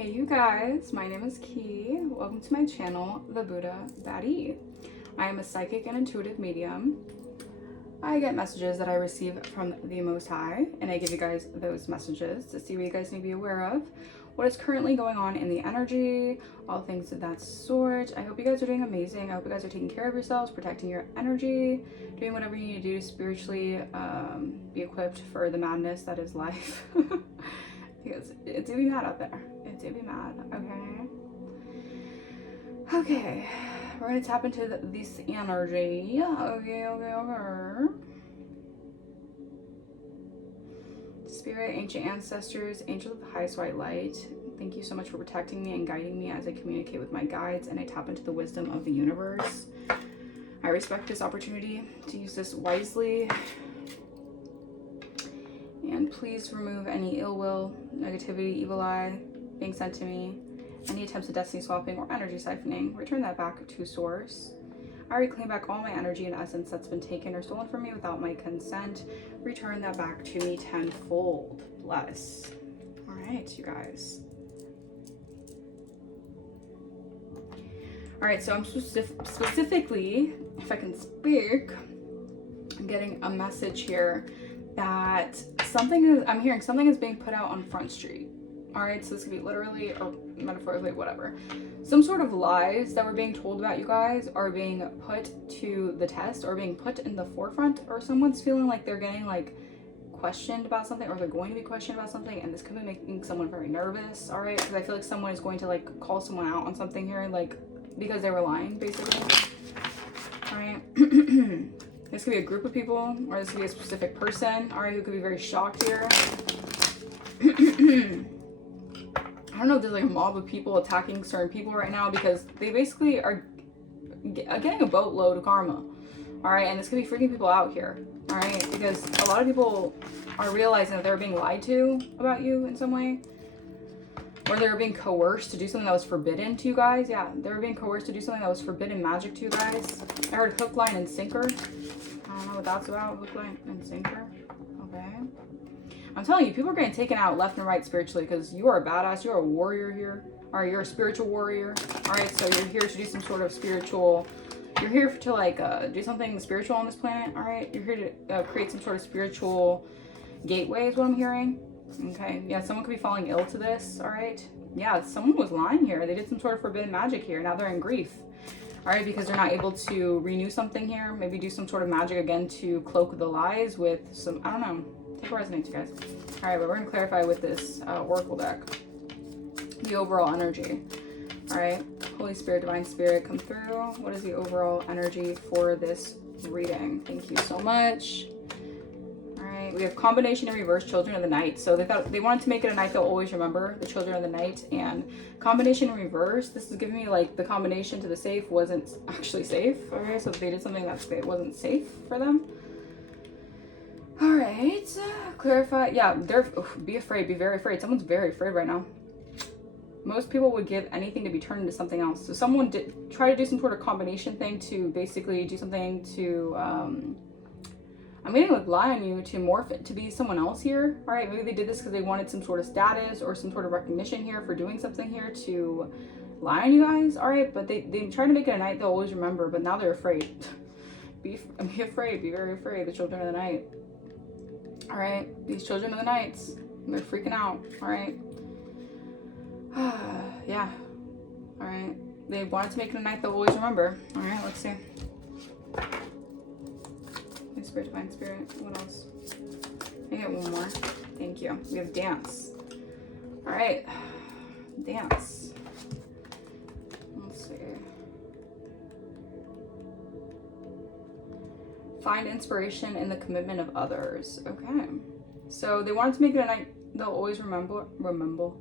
Hey you guys, my name is Key. Welcome to my channel, The Buddha Baddie. I am a psychic and intuitive medium. I get messages that I receive from the Most High, and I give you guys those messages to see what you guys need to be aware of, what is currently going on in the energy, all things of that sort. I hope you guys are doing amazing. I hope you guys are taking care of yourselves, protecting your energy, doing whatever you need to do to spiritually be equipped for the madness that is life. Because it's gonna be mad out there. It's gonna be mad, okay? Okay, we're gonna tap into this energy. Okay. Spirit, ancient ancestors, angels of the highest white light, thank you so much for protecting me and guiding me as I communicate with my guides and I tap into the wisdom of the universe. I respect this opportunity to use this wisely. And please remove any ill will, negativity, evil eye being sent to me, any attempts at destiny swapping or energy siphoning. Return that back to source. I reclaim back all my energy and essence that's been taken or stolen from me without my consent. Return that back to me tenfold. Bless. All right, you guys. All right, so I'm specifically, if I can speak, I'm getting a message here that I'm hearing something is being put out on Front Street. All right, so this could be literally or metaphorically, whatever. Some sort of lies that were being told about you guys are being put to the test or being put in the forefront, or someone's feeling like they're getting like questioned about something, or they're going to be questioned about something, and this could be making someone very nervous. All right, because I feel like someone is going to like call someone out on something here, like because they were lying, basically. All right. This could be a group of people, or this could be a specific person, all right, who could be very shocked here. I don't know if there's like a mob of people attacking certain people right now because they basically are getting a boatload of karma, all right, and this could be freaking people out here, all right, because a lot of people are realizing that they're being lied to about you in some way, or they were being coerced to do something that was forbidden to you guys. Yeah, they were being coerced to do something that was forbidden magic to you guys. I heard hook, line, and sinker. I don't know what that's about. Hook, line, and sinker. Okay. I'm telling you, people are getting taken out left and right spiritually because you are a badass. You're a warrior here. All right, you're a spiritual warrior. All right, so you're here to do some sort of spiritual. You're here to like do something spiritual on this planet. All right, you're here to create some sort of spiritual gateway is what I'm hearing. Okay, yeah, someone could be falling ill to this, all right? Yeah, someone was lying here. They did some sort of forbidden magic here. Now they're in grief, all right, because they're not able to renew something here. Maybe do some sort of magic again to cloak the lies with some, I don't know. Take what resonates, you guys. All right, but we're going to clarify with this Oracle deck the overall energy, all right? Holy Spirit, Divine Spirit, come through. What is the overall energy for this reading? Thank you so much. We have combination in reverse, children of the night. So they wanted to make it a night they'll always remember, the children of the night. And combination in reverse, this is giving me like the combination to the safe wasn't actually safe. Okay, so they did something that wasn't safe for them. All right, clarify. Yeah, be afraid, be very afraid. Someone's very afraid right now. Most people would give anything to be turned into something else. So someone did try to do some sort of combination thing to basically do something to I'm getting like lie on you to morph it to be someone else here. All right, maybe they did this because they wanted some sort of status or some sort of recognition here for doing something here to lie on you guys. All right, but they try to make it a night they'll always remember, but now they're afraid. be afraid, be very afraid. The children of the night. All right, these children of the nights, they're freaking out. All right. Yeah. All right. They wanted to make it a night they'll always remember. All right, let's see. Spirit, Divine Spirit. What else? I get one more. Thank you. We have dance. All right. Dance. Let's see. Find inspiration in the commitment of others. Okay. So they wanted to make it a night they'll always remember. Remember.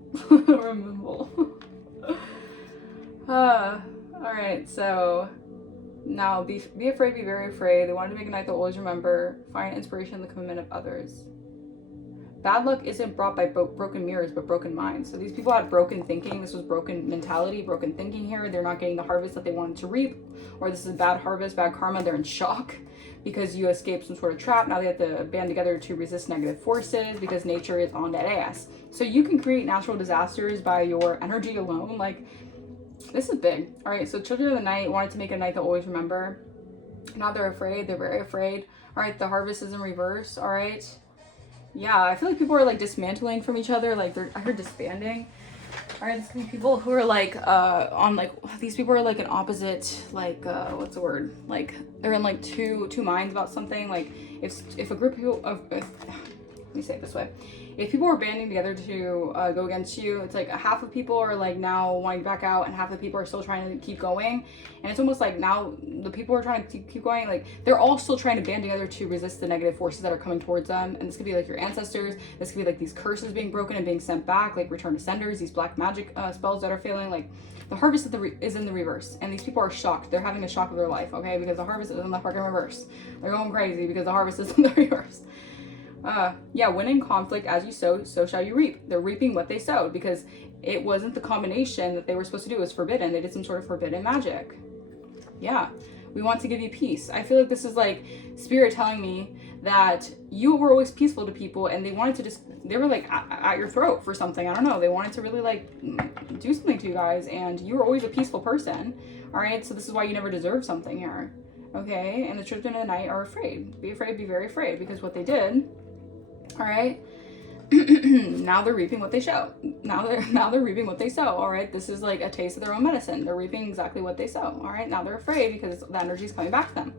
All right. So now, be afraid, be very afraid. They wanted to make a night they'll always remember. Find inspiration in the commitment of others. Bad luck isn't brought by broken mirrors, but broken minds. So these people had broken thinking. This was broken mentality, broken thinking here. They're not getting the harvest that they wanted to reap, or this is bad harvest, bad karma. They're in shock because you escaped some sort of trap. Now they have to band together to resist negative forces because nature is on that ass. So you can create natural disasters by your energy alone. Like, this is big. All right, so children of the night wanted to make a night they'll always remember. Now they're afraid. They're very afraid. All right, the harvest is in reverse. All right. Yeah, I feel like people are like dismantling from each other. Like, I heard disbanding. All right, there's gonna be people who are like on like, these people are like an opposite, like what's the word, like they're in like two minds about something. Like if a group of people let me say it this way, if people are banding together to go against you, it's like half of people are like now wanting to back out, and half of the people are still trying to keep going. And it's almost like now the people who are trying to keep going, like they're all still trying to band together to resist the negative forces that are coming towards them. And this could be like your ancestors. This could be like these curses being broken and being sent back, like return to senders, these black magic spells that are failing. Like the harvest is in the reverse, and these people are shocked. They're having a shock of their life, okay? Because the harvest is in the fucking reverse. They're going crazy because the harvest is in the reverse. Yeah, when in conflict, as you sow, so shall you reap. They're reaping what they sowed because it wasn't the combination that they were supposed to do. It was forbidden. They did some sort of forbidden magic. Yeah, we want to give you peace. I feel like this is like spirit telling me that you were always peaceful to people, and they wanted to they were like at your throat for something. I don't know. They wanted to really like do something to you guys, and you were always a peaceful person. All right, so this is why you never deserve something here. Okay, and the children of the night are afraid. Be afraid, be very afraid, because what they did. All right. Now they're reaping what they sow. Now they're reaping what they sow. All right. This is like a taste of their own medicine. They're reaping exactly what they sow. All right. Now they're afraid because the energy is coming back to them.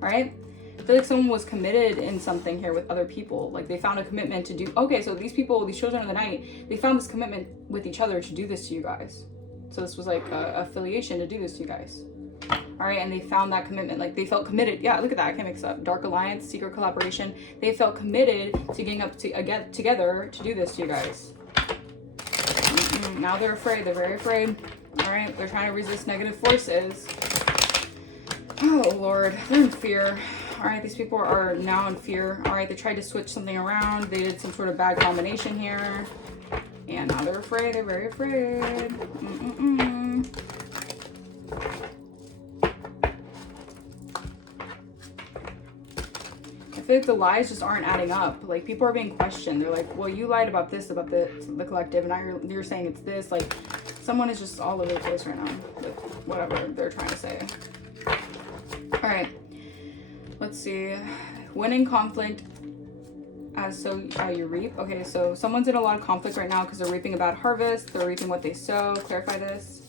All right. I feel like someone was committed in something here with other people. Like they found a commitment to do. Okay. So these people, these children of the night, they found this commitment with each other to do this to you guys. So this was like a affiliation to do this to you guys. All right, and they found that commitment. Like they felt committed. Yeah, look at that. I can't mix up. Dark alliance, secret collaboration. They felt committed to getting up to again together to do this to you guys. Now they're afraid. They're very afraid. All right, they're trying to resist negative forces. Oh Lord, they're in fear. All right, these people are now in fear. All right, they tried to switch something around. They did some sort of bad combination here, and now they're afraid. They're very afraid. I feel like the lies just aren't adding up. Like people are being questioned. They're like, well, you lied about this, about the collective, and now you're saying it's this. Like someone is just all over the place right now with whatever they're trying to say. All right, let's see. When in conflict, as so you reap. Okay, so someone's in a lot of conflict right now because they're reaping a bad harvest. They're reaping what they sow. Clarify this.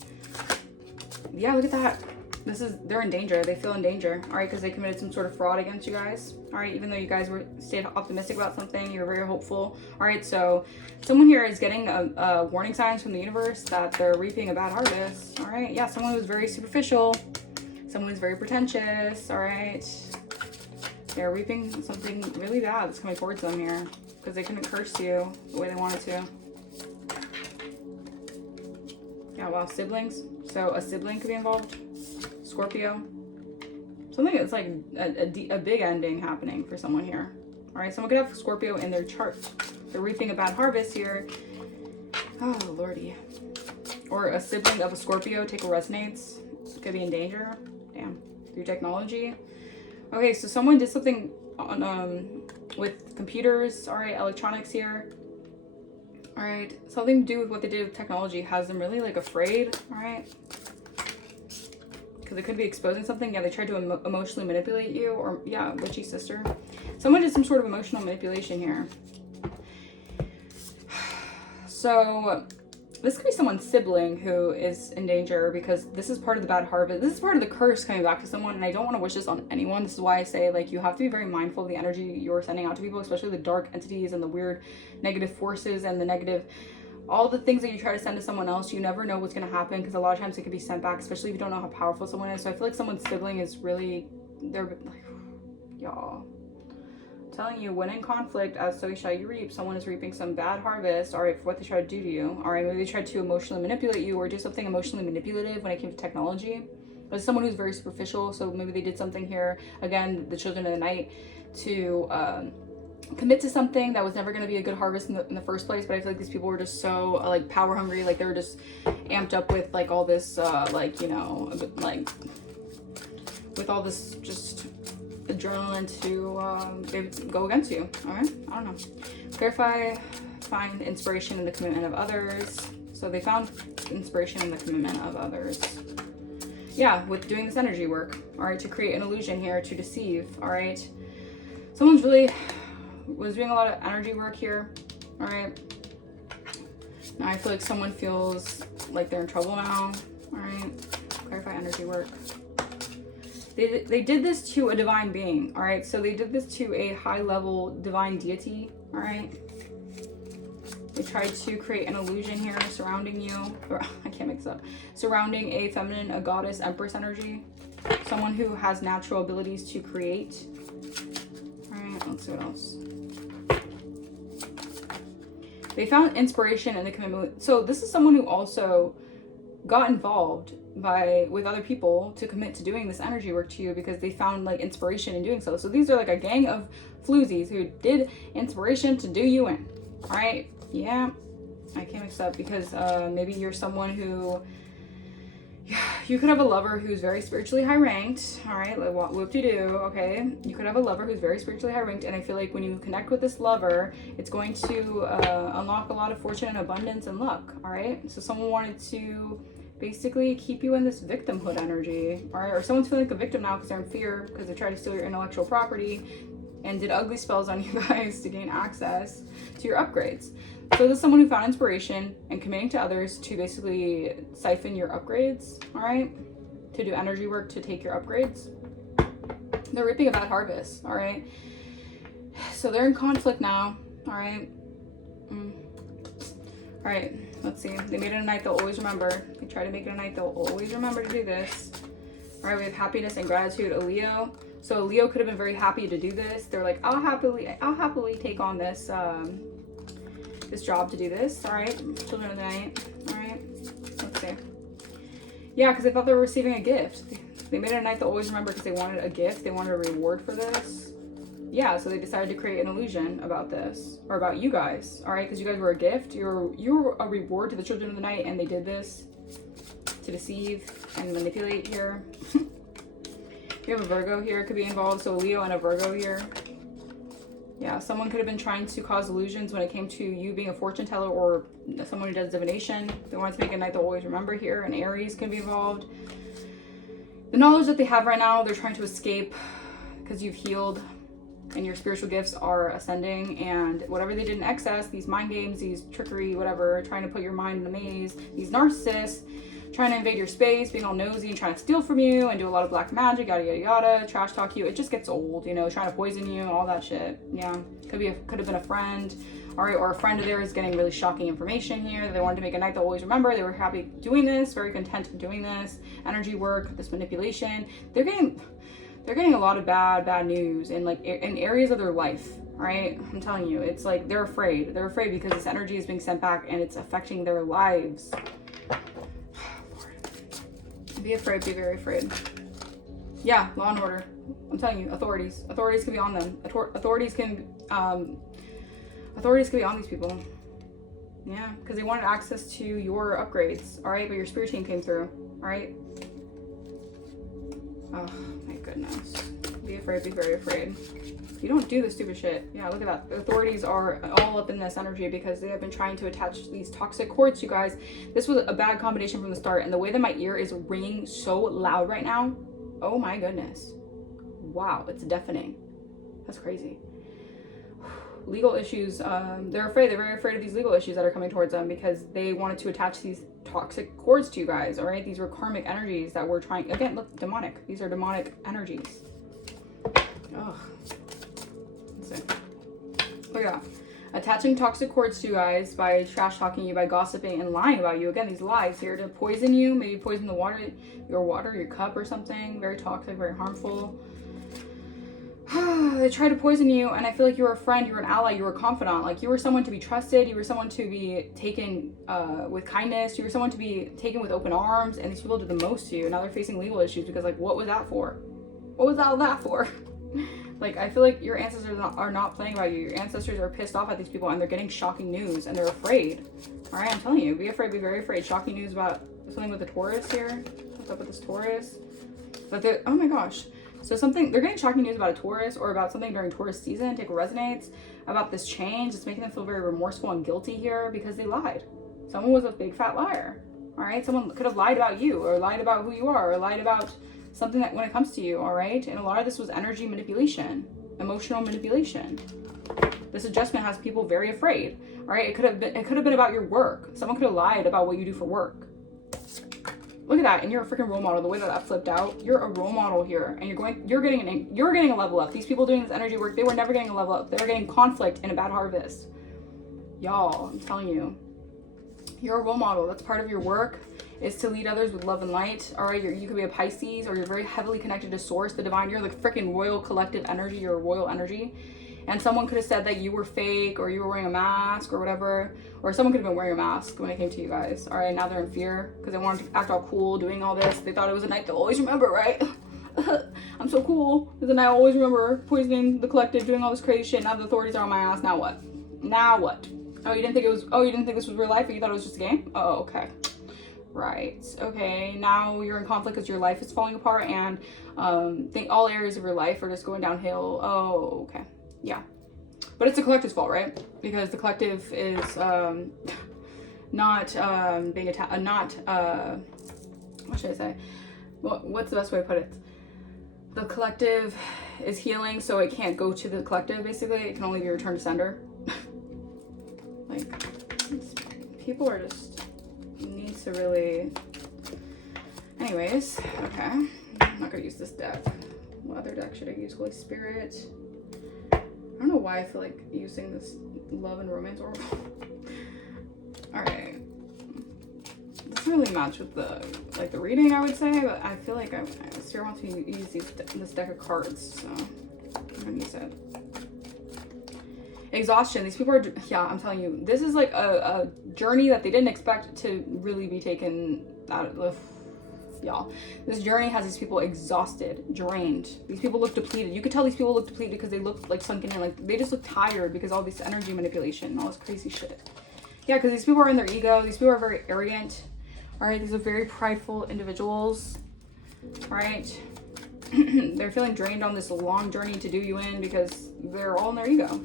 Yeah, look at that. They're in danger. They feel in danger. All right, because they committed some sort of fraud against you guys. All right, even though you guys stayed optimistic about something, you were very hopeful. All right, so someone here is getting a warning signs from the universe that they're reaping a bad harvest. All right, yeah, someone who's very superficial, someone who's very pretentious. All right, they're reaping something really bad that's coming towards them here because they couldn't curse you the way they wanted to. Yeah, wow, siblings. So a sibling could be involved. Scorpio. Something that's like a big ending happening for someone here. All right, someone could have Scorpio in their chart. They're reaping a bad harvest here. Oh, Lordy. Or a sibling of a Scorpio, take what resonates. Could be in danger. Damn. Through technology. Okay, so someone did something on with computers. All right, electronics here. All right, something to do with what they did with technology has them really like afraid. All right. Because they could be exposing something. Yeah, they tried to emotionally manipulate you. Or, yeah, witchy sister. Someone did some sort of emotional manipulation here. So, this could be someone's sibling who is in danger because this is part of the bad harvest. This is part of the curse coming back to someone, and I don't want to wish this on anyone. This is why I say, like, you have to be very mindful of the energy you're sending out to people, especially the dark entities and the weird negative forces and the negative... all the things that you try to send to someone else, you never know what's going to happen because a lot of times it can be sent back, especially if you don't know how powerful someone is. So I feel like someone's sibling is really, they're like, y'all. I'm telling you, when in conflict, as so shall you reap. Someone is reaping some bad harvest, all right, for what they try to do to you. All right, maybe they tried to emotionally manipulate you or do something emotionally manipulative when it came to technology. But someone who's very superficial, so maybe they did something here, again, the children of the night, to commit to something that was never going to be a good harvest in the first place. But I feel like these people were just so like power hungry, like they were just amped up with like all this like, you know, like with all this just adrenaline to go against you. All right, I don't know. Clarify, find inspiration in the commitment of others. So they found inspiration in the commitment of others. Yeah, with doing this energy work, all right, to create an illusion here, to deceive, all right. Someone's really was doing a lot of energy work here, all right. Now I feel like someone feels like they're in trouble now, all right. Clarify energy work. They did this to a divine being, all right. So they did this to a high-level divine deity, all right. They tried to create an illusion here surrounding you, or I can't mix up, surrounding a feminine, a goddess, empress energy. Someone who has natural abilities to create. All right, let's see what else. They found inspiration in the commitment. So this is someone who also got involved with other people to commit to doing this energy work to you because they found like inspiration in doing so. So these are like a gang of floozies who did inspiration to do you in. All right. Yeah, I can't mix up because maybe you're someone who, you could have a lover who's very spiritually high ranked, all right, like whoop-de-doo, okay? You could have a lover who's very spiritually high ranked, and I feel like when you connect with this lover, it's going to unlock a lot of fortune and abundance and luck, all right? So someone wanted to basically keep you in this victimhood energy, all right? Or someone's feeling like a victim now because they're in fear because they try to steal your intellectual property and did ugly spells on you guys to gain access to your upgrades. So this is someone who found inspiration and committing to others to basically siphon your upgrades, all right? To do energy work to take your upgrades. They're reaping a bad harvest, all right? So they're in conflict now, all right? All right, let's see. They made it a night they'll always remember. They try to make it a night they'll always remember to do this. All right, we have happiness and gratitude, a Leo. So a Leo could have been very happy to do this. They're like, I'll happily take on this this job to do this. All right, children of the night. All right, let's see. Yeah, because they thought they were receiving a gift. They made it a night they'll always remember because they wanted a gift. They wanted a reward for this. Yeah, so they decided to create an illusion about this, or about you guys. All right, because you guys were a gift. You were a reward to the children of the night, and they did this to deceive and manipulate here. You have a Virgo here, could be involved. So Leo and a Virgo here. Yeah, someone could have been trying to cause illusions when it came to you being a fortune teller or someone who does divination. They wanted to make a night they'll always remember here. And Aries can be involved. The knowledge that they have right now, they're trying to escape because you've healed and your spiritual gifts are ascending. And whatever they did in excess, these mind games, these trickery, whatever, trying to put your mind in the maze, these narcissists, trying to invade your space, being all nosy and trying to steal from you and do a lot of black magic, yada yada yada, trash talk you. It just gets old, you know, trying to poison you, all that shit. Yeah, could have been a friend, all right, or a friend of theirs getting really shocking information here. They wanted to make a night they'll always remember. They were happy doing this, very content doing this energy work, this manipulation. They're getting a lot of bad news in areas of their life. All right, I'm telling you, it's like they're afraid because this energy is being sent back and it's affecting their lives. Be afraid, be very afraid. Yeah, law and order. I'm telling you, authorities can be on them. Authorities can be on these people. Yeah, because they wanted access to your upgrades. All right, but your spirit team came through. All right. Oh my goodness. Be afraid, be very afraid. You don't do this stupid shit. Yeah, look at that. The authorities are all up in this energy because they have been trying to attach these toxic cords to you guys. This was a bad combination from the start, and the way that my ear is ringing so loud right now, oh my goodness. Wow, it's deafening. That's crazy. Legal issues, they're very afraid of these legal issues that are coming towards them because they wanted to attach these toxic cords to you guys, all right? These were karmic energies that were trying, again, look, demonic. These are demonic energies. Ugh. Look at that. Attaching toxic cords to you guys by trash talking you, by gossiping and lying about you. Again, these lies here to poison you, maybe poison the water, your cup or something. Very toxic, very harmful. They try to poison you, and I feel like you were a friend, you were an ally, you were a confidant. Like you were someone to be trusted, you were someone to be taken with kindness, you were someone to be taken with open arms, and these people did the most to you. Now they're facing legal issues because like, what was that for? What was all that for? Like, I feel like your ancestors are not playing about you. Your ancestors are pissed off at these people and they're getting shocking news and they're afraid. All right, I'm telling you, be afraid, be very afraid. Shocking news about something with the Taurus here. What's up with this Taurus? But they're, oh my gosh. So something, they're getting shocking news about a Taurus or about something during Taurus season. Take what resonates about this change. It's making them feel very remorseful and guilty here because they lied. Someone was a big fat liar. All right, someone could have lied about you or lied about who you are or lied about something that when it comes to you, all right? And a lot of this was energy manipulation, emotional manipulation. This adjustment has people very afraid, all right? It could have been about your work. Someone could have lied about what you do for work. Look at that, and you're a freaking role model. The way that that flipped out, you're a role model here, and you're getting a level up. These people doing this energy work, they were never getting a level up. They were getting conflict and a bad harvest. Y'all, I'm telling you, you're a role model. That's part of your work, is to lead others with love and light. All right, you could be a Pisces, or you're very heavily connected to Source, the divine. You're like freaking royal collective energy. You're a royal energy. And someone could have said that you were fake or you were wearing a mask or whatever. Or someone could have been wearing a mask when it came to you guys. All right, now they're in fear because they wanted to act all cool doing all this. They thought it was a night they'll always remember, right? I'm so cool. It's a night I always remember, poisoning the collective, doing all this crazy shit. Now the authorities are on my ass. Now what? Now what? Oh, you didn't think this was real life, or you thought it was just a game? Oh, okay. Right. Okay. Now you're in conflict because your life is falling apart and all areas of your life are just going downhill. Oh, okay. Yeah, but it's the collective's fault, right? Because the collective is not being attacked. What should I say? What's the best way to put it? The collective is healing, so it can't go to the collective. Basically, it can only be returned to sender. Like, people are just need to really. Anyways, okay. I'm not gonna use this deck. What other deck should I use? Holy Spirit. I don't know why I feel like using this love and romance oracle. Alright. Doesn't really match with the reading, I would say, but I feel like Spirit wants me to use this deck of cards, so I'm gonna use it. Exhaustion. These people are, yeah, I'm telling you, this is like a journey that they didn't expect to really be taken out of the. Y'all, this journey has these people exhausted, drained. These people look depleted. You could tell these people look depleted because they look like sunken in, like they just look tired because all this energy manipulation and all this crazy shit. Yeah, because these people are in their ego. These people are very arrogant. All right, these are very prideful individuals. All right, they're feeling drained on this long journey to do you in because they're all in their ego.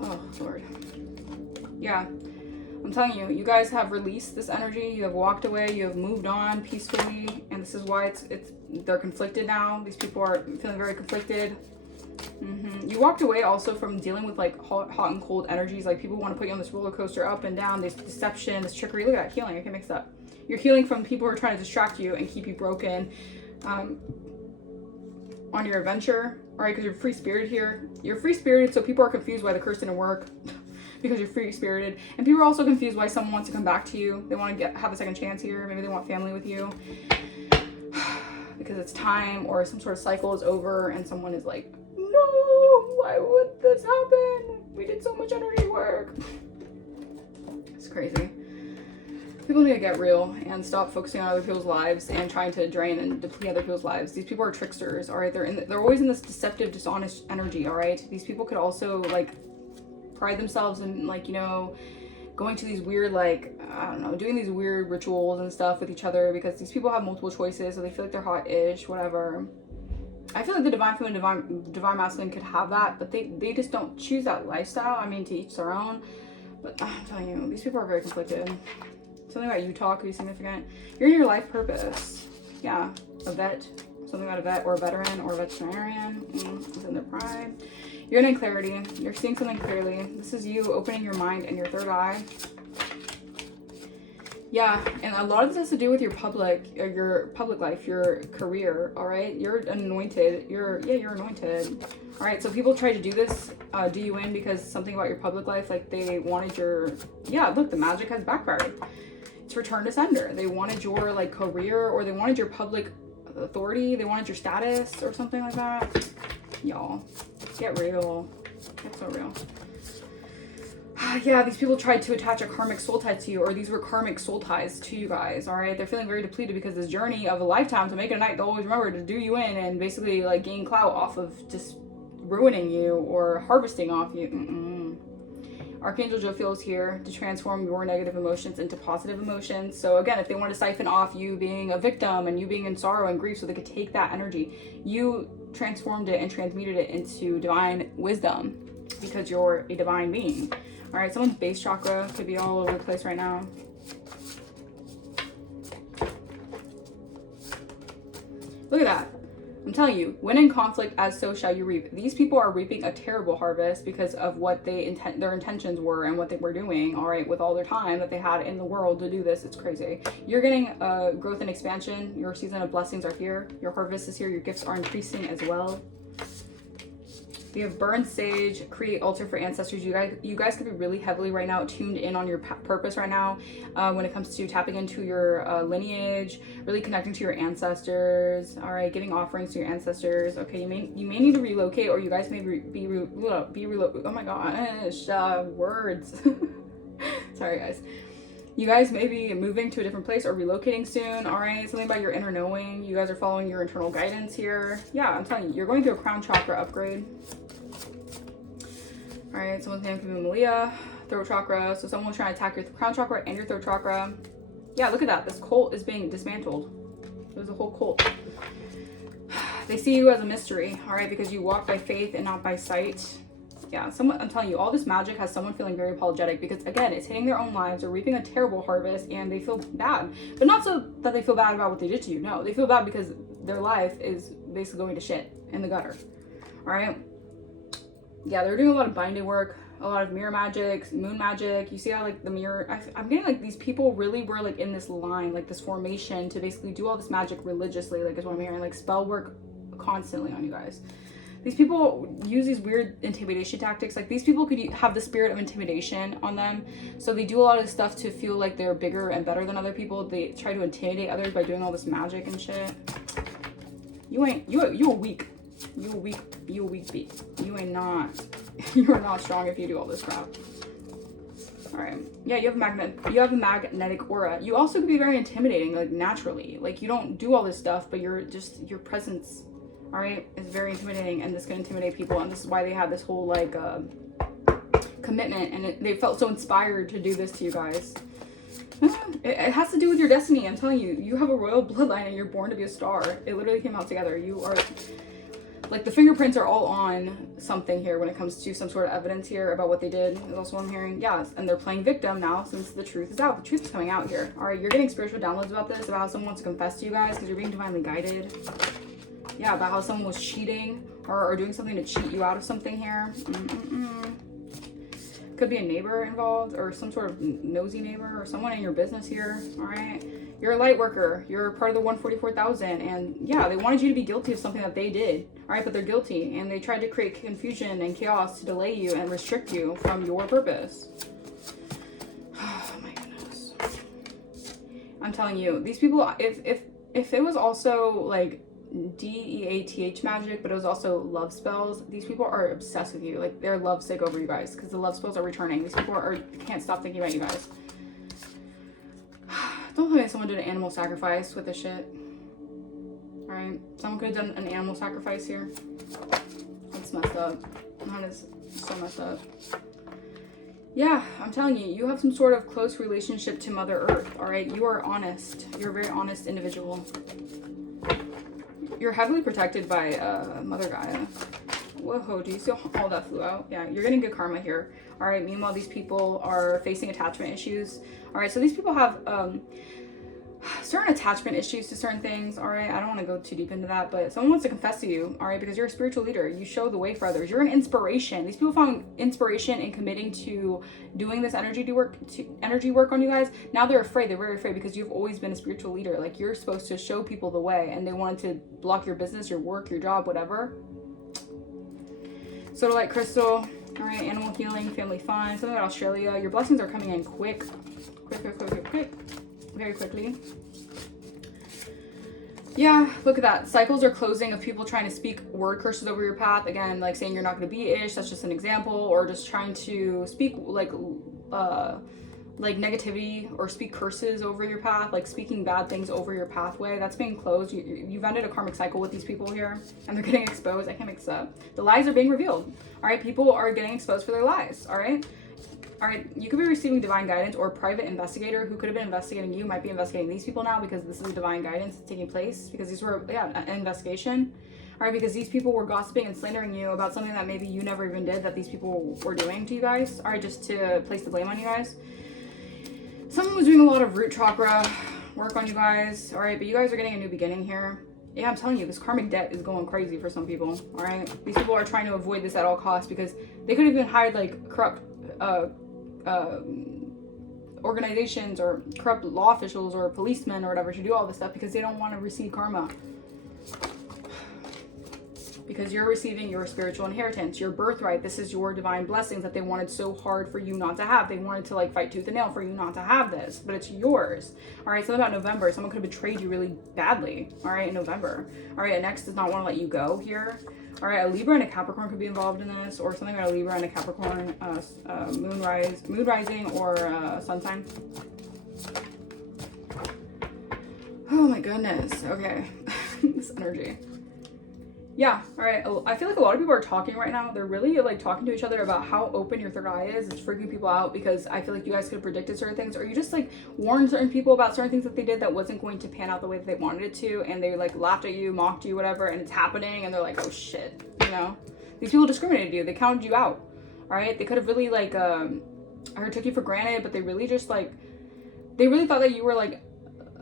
Oh Lord, yeah. I'm telling you, you guys have released this energy. You have walked away. You have moved on peacefully, and this is why they're conflicted now. These people are feeling very conflicted. You walked away also from dealing with like hot and cold energies. Like people want to put you on this roller coaster, up and down. This deception, this trickery. Look at that healing. I can mix up. You're healing from people who are trying to distract you and keep you broken on your adventure. All right, because you're free spirited here. You're free spirited, so people are confused why the curse didn't work. Because you're free-spirited, and people are also confused why someone wants to come back to you. They want to have a second chance here. Maybe they want family with you because it's time, or some sort of cycle is over, and someone is like, "No, why would this happen? We did so much energy work." It's crazy. People need to get real and stop focusing on other people's lives and trying to drain and deplete other people's lives. These people are tricksters. All right, they're always in this deceptive, dishonest energy. All right, these people could also like pride themselves in, like, you know, going to these weird, like, I don't know, doing these weird rituals and stuff with each other because these people have multiple choices, so they feel like they're hot-ish, whatever. I feel like the divine feminine, divine masculine could have that, but they just don't choose that lifestyle. I mean, to each their own. But I'm telling you, these people are very conflicted. Something about Utah could be significant. You're in your life purpose. Yeah, a vet. Something about a vet or a veteran or a veterinarian. It's in their prime. You're in clarity. You're seeing something clearly. This is you opening your mind and your third eye. Yeah, and a lot of this has to do with your public life, your career. All right, you're anointed. You're anointed. All right, so people try to do this, do you in because something about your public life, like they wanted your. Yeah, look, the magic has backfired. It's returned to sender. They wanted your like career, or they wanted your public authority. They wanted your status or something like that. Y'all, get real. Get so real. Yeah, these people tried to attach a karmic soul tie to you, or these were karmic soul ties to you guys, all right? They're feeling very depleted because this journey of a lifetime to make it a night they'll always remember to do you in and basically like gain clout off of just ruining you or harvesting off you. Archangel Jophiel is here to transform your negative emotions into positive emotions. So again, if they want to siphon off you being a victim and you being in sorrow and grief so they could take that energy, you transformed it and transmuted it into divine wisdom because you're a divine being. All right, someone's base chakra could be all over the place right now. Look at that. I'm telling you, when in conflict, as so shall you reap. These people are reaping a terrible harvest because of what their intentions were and what they were doing, all right, with all their time that they had in the world to do this. It's crazy. You're getting growth and expansion. Your season of blessings are here. Your harvest is here. Your gifts are increasing as well. We have burn sage, create altar for ancestors. You guys could be really heavily right now tuned in on your purpose right now when it comes to tapping into your lineage, really connecting to your ancestors. All right, giving offerings to your ancestors. Okay, you may need to relocate, or you guys may be relocated. Oh my gosh, words. Sorry guys. You guys may be moving to a different place or relocating soon, all right? Something about your inner knowing. You guys are following your internal guidance here. Yeah, I'm telling you, you're going through a crown chakra upgrade. All right, someone's name could be Malia, throat chakra. So someone's trying to attack your crown chakra and your throat chakra. Yeah, look at that. This cult is being dismantled. There's a whole cult. They see you as a mystery, all right? Because you walk by faith and not by sight. Yeah, I'm telling you, all this magic has someone feeling very apologetic because, again, it's hitting their own lives. They're reaping a terrible harvest and they feel bad. But not so that they feel bad about what they did to you. No, they feel bad because their life is basically going to shit in the gutter. All right? Yeah, they're doing a lot of binding work, a lot of mirror magic, moon magic. You see how, like, the mirror... I'm getting, like, these people really were, like, in this line, like, this formation to basically do all this magic religiously, like, is what I'm hearing. Like, spell work constantly on you guys. These people use these weird intimidation tactics. Like, these people could have the spirit of intimidation on them. So they do a lot of stuff to feel like they're bigger and better than other people. They try to intimidate others by doing all this magic and shit. You a weak. You a weak beat. You are not strong if you do all this crap. All right. Yeah, you have a magnetic aura. You also could be very intimidating, like, naturally. Like, you don't do all this stuff, but your presence, all right, is very intimidating, and this can intimidate people, and this is why they have this whole, like, commitment, and they felt so inspired to do this to you guys. It has to do with your destiny. I'm telling you, you have a royal bloodline, and you're born to be a star. It literally came out together. You are, like, the fingerprints are all on something here when it comes to some sort of evidence here about what they did. Is also what I'm hearing. Yes, and they're playing victim now since the truth is out. The truth is coming out here. All right, you're getting spiritual downloads about this, about how someone wants to confess to you guys because you're being divinely guided. Yeah, about how someone was cheating or doing something to cheat you out of something here. Could be a neighbor involved or some sort of nosy neighbor or someone in your business here, all right? You're a light worker. You're part of the 144,000. And yeah, they wanted you to be guilty of something that they did, all right? But they're guilty. And they tried to create confusion and chaos to delay you and restrict you from your purpose. Oh my goodness. I'm telling you, these people, if it was also like DEATH magic, but it was also love spells, these people are obsessed with you. Like, they're lovesick over you guys because the love spells are returning. These people can't stop thinking about you guys. Don't tell me someone did an animal sacrifice with this shit. Alright, someone could have done an animal sacrifice here. That's messed up. That is so messed up. Yeah, I'm telling you, you have some sort of close relationship to Mother Earth, alright? You are honest. You're a very honest individual. You're heavily protected by Mother Gaia. Whoa, do you see all that flew out? Yeah, you're getting good karma here. All right, meanwhile, these people are facing attachment issues. All right, so these people have certain attachment issues to certain things. All right, I don't want to go too deep into that, but someone wants to confess to you. All right, because you're a spiritual leader. You show the way for others. You're an inspiration. These people found inspiration in committing to doing this energy work on you guys. Now they're afraid. They're very afraid because you've always been a spiritual leader. Like, you're supposed to show people the way, and they wanted to block your business, your work, your job, whatever. Sodalite crystal. All right, animal healing, family fun, something about Australia. Your blessings are coming in quick. Very quickly. Yeah, look at that. Cycles are closing of people trying to speak word curses over your path. Again, like saying you're not going to be ish. That's just an example. Or just trying to speak like negativity or speak curses over your path, like speaking bad things over your pathway. That's being closed. You've ended a karmic cycle with these people here, and they're getting exposed. I can't mix up. The lies are being revealed. All right, people are getting exposed for their lies. All right. All right, you could be receiving divine guidance, or a private investigator who could have been investigating you might be investigating these people now, because this is a divine guidance that's taking place, because these were, yeah, an investigation. All right, because these people were gossiping and slandering you about something that maybe you never even did, that these people were doing to you guys. All right, just to place the blame on you guys. Someone was doing a lot of root chakra work on you guys. All right, but you guys are getting a new beginning here. Yeah, I'm telling you, this karmic debt is going crazy for some people. All right, these people are trying to avoid this at all costs, because they could have even hired like corrupt organizations or corrupt law officials or policemen or whatever to do all this stuff, because they don't want to receive karma. Because you're receiving your spiritual inheritance, your birthright. This is your divine blessings that they wanted so hard for you not to have. They wanted to like fight tooth and nail for you not to have this, but it's yours. All right, something about November. Someone could have betrayed you really badly. All right, in November. All right, next does not want to let you go here. All right, a Libra and a Capricorn could be involved in this, or something about a Libra and a Capricorn, moon rising, or sun sign. Oh my goodness. Okay, this energy. Yeah, all right. I feel like a lot of people are talking right now. They're really like talking to each other about how open your third eye is. It's freaking people out, because I feel like you guys could have predicted certain things, or you just like warned certain people about certain things that they did that wasn't going to pan out the way that they wanted it to, and they like laughed at you, mocked you, whatever, and it's happening, and they're like, oh shit, you know? These people discriminated you. They counted you out, all right? They could have really like, or took you for granted, but they really just like, they really thought that you were like,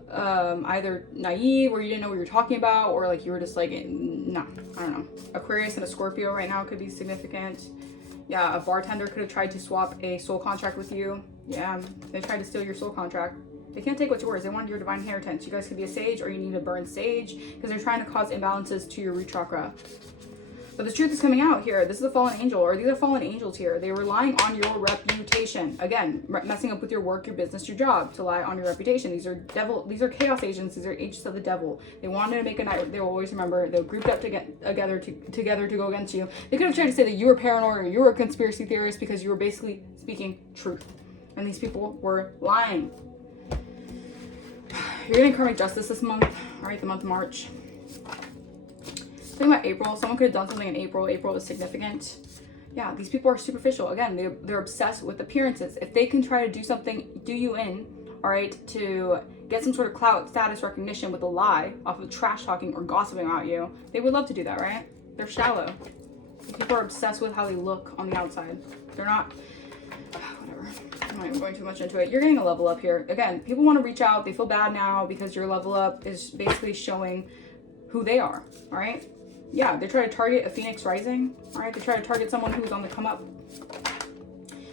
either naive, or you didn't know what you were talking about, or like you were just like, no, I don't know. Aquarius and a Scorpio right now could be significant. Yeah, a bartender could have tried to swap a soul contract with you. Yeah, they tried to steal your soul contract. They can't take what's yours. They wanted your divine inheritance. You guys could be a sage, or you need to burn sage, because they're trying to cause imbalances to your root chakra. But the truth is coming out here. This is a fallen angel, or these are fallen angels here. They're relying on your reputation. Again, messing up with your work, your business, your job, to lie on your reputation. These are chaos agents. These are agents of the devil. They wanted to make a night. They will always remember. They were grouped up together to go against you. They could have tried to say that you were paranoid, or you were a conspiracy theorist, because you were basically speaking truth. And these people were lying. You're getting karmic justice this month. All right, the month of March. Think about April. Someone could have done something in April. April is significant. Yeah, these people are superficial. Again, they're obsessed with appearances. If they can try to do something, do you in, all right, to get some sort of clout, status, recognition with a lie off of trash talking or gossiping about you, they would love to do that, right? They're shallow. People are obsessed with how they look on the outside. They're not, whatever. I'm not even going too much into it. You're getting a level up here. Again, people want to reach out. They feel bad now because your level up is basically showing who they are, all right? Yeah, they try to target a phoenix rising. All right, they try to target someone who's on the come up.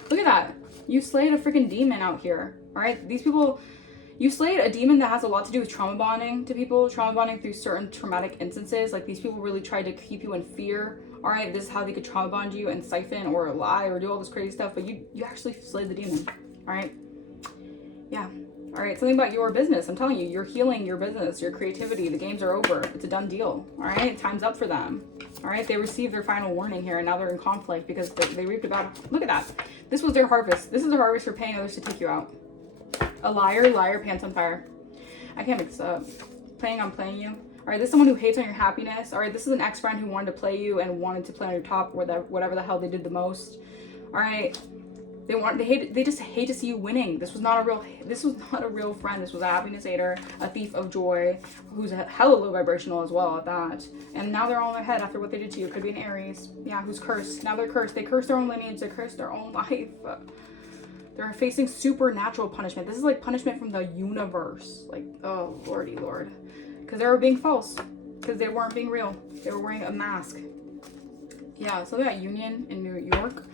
Look at that. You slayed a freaking demon out here. All right, these people, you slayed a demon that has a lot to do with trauma bonding to people, trauma bonding through certain traumatic instances. Like these people really tried to keep you in fear. All right, this is how they could trauma bond you and siphon or lie or do all this crazy stuff. But you actually slayed the demon. All right. Yeah. All right, something about your business. I'm telling you, you're healing your business, your creativity. The games are over. It's a done deal. All right, time's up for them. All right, they received their final warning here, and now they're in conflict because they reaped about. Look at that. This was their harvest. This is their harvest for paying others to take you out. A liar, pants on fire. I can't make this up. Playing on playing you. All right, this is someone who hates on your happiness. All right, this is an ex-friend who wanted to play you and wanted to play on your top, or whatever the hell they did the most. All right. They just hate to see you winning. This was not a real friend. This was a happiness hater, a thief of joy, who's a hella low vibrational as well at that. And now they're all in their head after what they did to you. It could be an Aries. Yeah, who's cursed. Now they're cursed. They curse their own lineage. They curse their own life. They're facing supernatural punishment. This is like punishment from the universe. Like, oh, lordy lord. Because they were being false. Because they weren't being real. They were wearing a mask. Yeah, something about union in New York.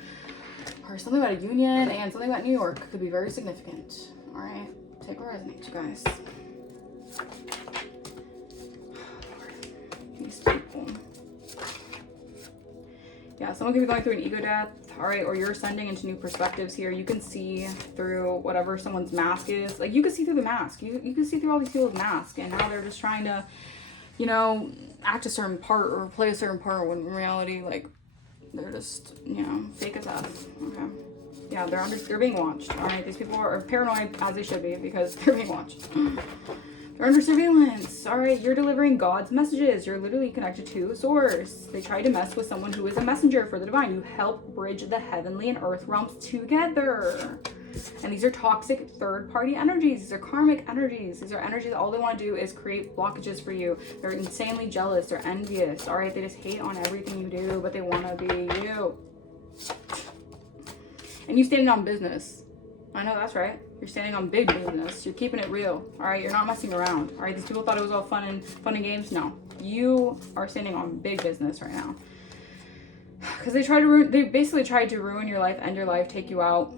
Or something about a union and something about New York could be very significant. All right, take what resonates, you guys. These people. Yeah, someone could be going through an ego death. All right, or you're ascending into new perspectives here. You can see through whatever someone's mask is. Like you can see through the mask. You can see through all these people's masks, and now they're just trying to you know, act a certain part or play a certain part when in reality, like, they're just, you know, fake as F. Okay. Yeah, they're being watched. All right, these people are paranoid as they should be because they're being watched. They're under surveillance. All right, you're delivering God's messages. You're literally connected to source. They try to mess with someone who is a messenger for the divine. You help bridge the heavenly and earth realms together. And these are toxic third-party energies. These are karmic energies. These are energies that all they want to do is create blockages for you. They're insanely jealous. They're envious. All right, they just hate on everything you do, but they want to be you. And you standing on business. I know that's right. You're standing on big business. You're keeping it real. All right, you're not messing around. All right, these people thought it was all fun and games. No, you are standing on big business right now. Because they basically tried to ruin your life, end your life, take you out.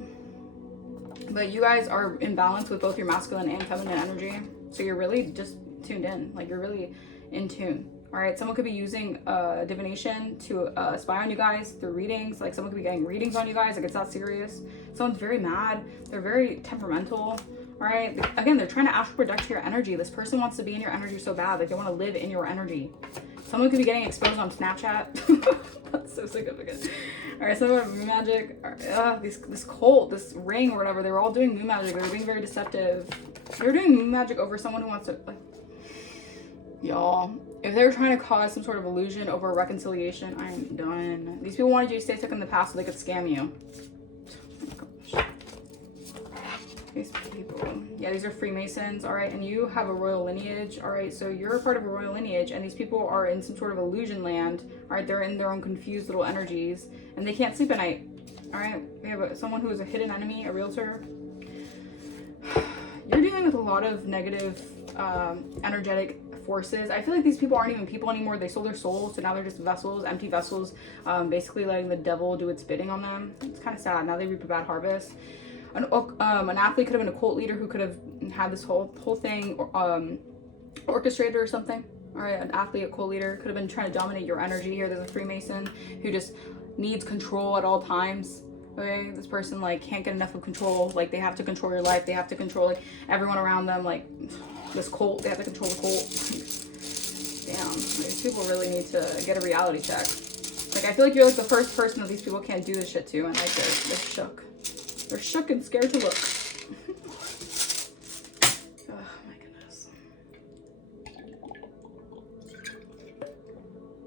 But you guys are in balance with both your masculine and feminine energy. So you're really just tuned in. Like, you're really in tune. All right, someone could be using divination to spy on you guys through readings. Like, someone could be getting readings on you guys. Like, it's that serious. Someone's very mad. They're very temperamental. All right. Again, they're trying to astral project your energy. This person wants to be in your energy so bad. Like, they want to live in your energy. Someone could be getting exposed on Snapchat. That's so significant. All right, so moon magic. This cult, this ring or whatever, they were all doing moon magic. They were being very deceptive. They were doing moon magic over someone who wants to, like, y'all, if they're trying to cause some sort of illusion over reconciliation, I'm done. These people wanted you to stay stuck in the past so they could scam you. Oh my gosh. These people. Yeah, these are Freemasons, all right? And you have a royal lineage, all right? So you're a part of a royal lineage, and these people are in some sort of illusion land, all right? They're in their own confused little energies, and they can't sleep at night, all right? We have someone who is a hidden enemy, a realtor. You're dealing with a lot of negative energetic forces. I feel like these people aren't even people anymore. They sold their souls, so now they're just vessels, empty vessels, basically letting the devil do its bidding on them. It's kind of sad. Now they reap a bad harvest. An athlete could have been a cult leader who could have had this whole thing orchestrated or something. All right, an athlete, a cult leader could have been trying to dominate your energy. Here, there's a Freemason who just needs control at all times. Okay, this person like can't get enough of control. Like, they have to control your life. They have to control like everyone around them. Like, this cult, they have to control the cult. Damn, these people really need to get a reality check. Like, I feel like you're like the first person that these people can't do this shit to, and like they're shook. They're shook and scared to look. Oh my goodness.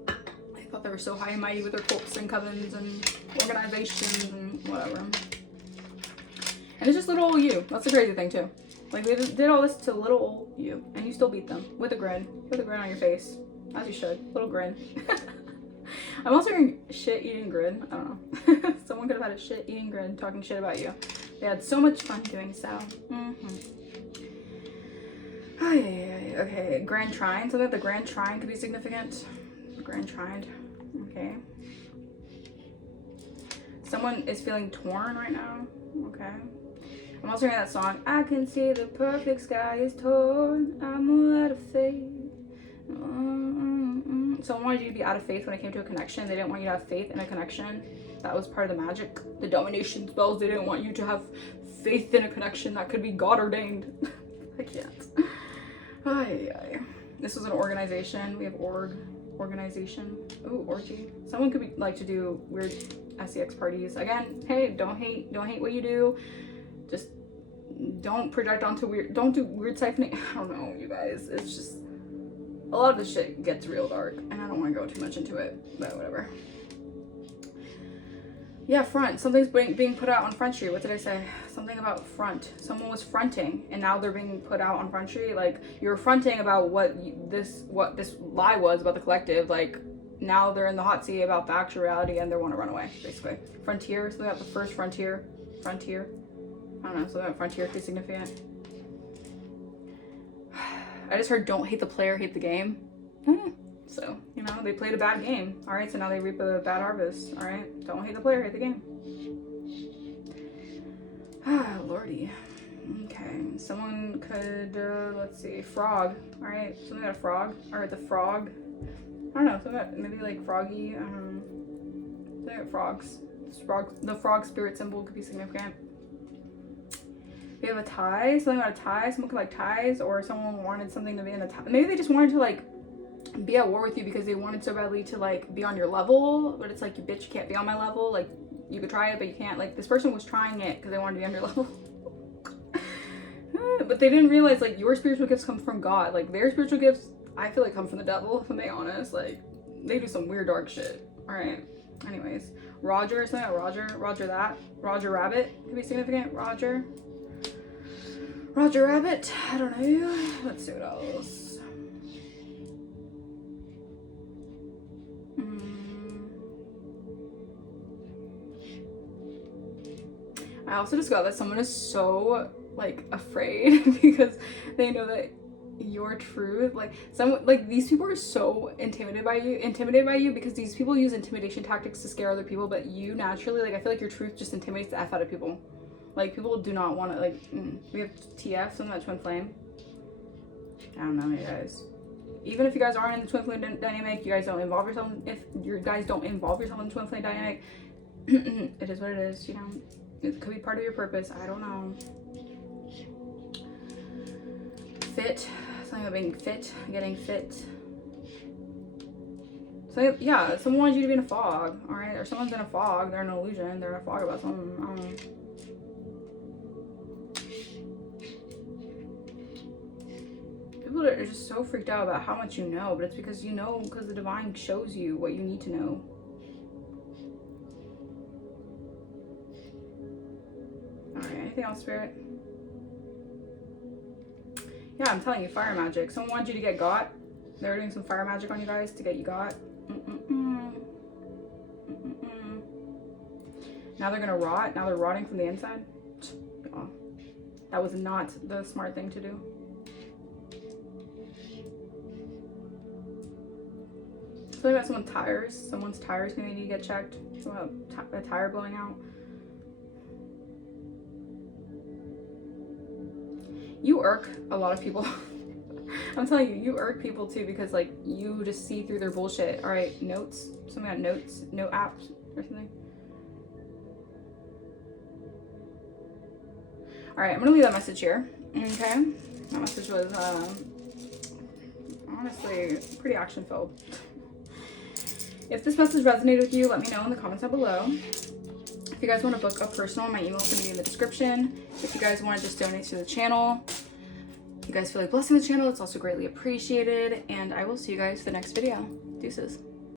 I thought they were so high and mighty with their cults and covens and organizations and whatever. And it's just little old you. That's the crazy thing too. Like, they did all this to little old you, and you still beat them with a grin on your face, as you should. Little grin. I'm also hearing shit-eating grin. I don't know. Someone could have had a shit-eating grin talking shit about you. They had so much fun doing so. Okay, Grand Trine. So that the Grand Trine could be significant. Grand Trine. Okay. Someone is feeling torn right now. Okay. I'm also hearing that song. I can see the perfect sky is torn. I'm out of faith. Someone wanted you to be out of faith when it came to a connection. They didn't want you to have faith in a connection. That was part of the magic. The domination spells. They didn't want you to have faith in a connection that could be God ordained. I can't. This was an organization. We have organization. Ooh, orgy. Someone could be like to do weird sex parties. Again, hey, don't hate what you do. Just don't project onto weird. Don't do weird siphoning. I don't know, you guys. It's just a lot of this shit gets real dark, and I don't want to go too much into it, but whatever. Yeah, front. Something's being put out on Front Street. What did I say? Something about front. Someone was fronting, and now they're being put out on Front Street. Like, you're fronting about what this lie was about the collective. Like, now they're in the hot seat about the actual reality, and they want to run away, basically. Frontier. So they got the first frontier. Frontier. I don't know. So that frontier could be significant. I just heard don't hate the player, hate the game. So, you know, they played a bad game. All right, so now they reap a bad harvest. All right, don't hate the player, hate the game. Ah, lordy. Okay, someone could, let's see, frog. All right, something got a frog. All right, the frog. I don't know, something got, maybe like froggy. I don't know. Something got frogs. The frog spirit symbol could be significant. We have a tie, something about a tie. Someone could like ties, or someone wanted something to be in the tie. Maybe they just wanted to like be at war with you because they wanted so badly to like be on your level, but it's like, you bitch, you can't be on my level. Like, you could try it, but you can't. Like, this person was trying it because they wanted to be on your level. But they didn't realize, like, your spiritual gifts come from God. Like, their spiritual gifts, I feel like, come from the devil, if I'm being honest. Like, they do some weird dark shit. All right. Anyways, Roger, something like Roger that. Roger Rabbit could be significant. Roger Rabbit. I don't know. Let's see what else. I also just got that someone is so like afraid because they know that your truth, like these people are so intimidated by you because these people use intimidation tactics to scare other people, but you naturally, like, I feel like your truth just intimidates the F out of people. Like, people do not want to, like, we have TF, something that twin flame. I don't know, you guys. Even if you guys aren't in the twin flame dynamic, you guys don't involve yourself, if you guys don't involve yourself in the twin flame dynamic, it is what it is, you know. It could be part of your purpose. I don't know. Fit. Something about being fit. Getting fit. So yeah, someone wants you to be in a fog. Alright? Or someone's in a fog. They're in an illusion. They're in a fog about something. I don't know. People are just so freaked out about how much you know. But it's because you know, because the divine shows you what you need to know. Anything else, Spirit? Yeah, I'm telling you, fire magic. Someone wanted you to get got. They're doing some fire magic on you guys to get you got. Now they're gonna rot. Now they're rotting from the inside. Oh, that was not the smart thing to do. Something about someone's tires. Someone's tires gonna need to get checked. Something about a tire blowing out. You irk a lot of people. I'm telling you, you irk people too because, like, you just see through their bullshit. All right, notes. Something about notes, note apps or something. All right, I'm gonna leave that message here. Okay, that message was honestly pretty action filled. If this message resonated with you, let me know in the comments down below. If you guys want to book a personal, my email is going to be in the description. If you guys want to just donate to the channel, if you guys feel like blessing the channel, it's also greatly appreciated. And I will see you guys for the next video. Deuces.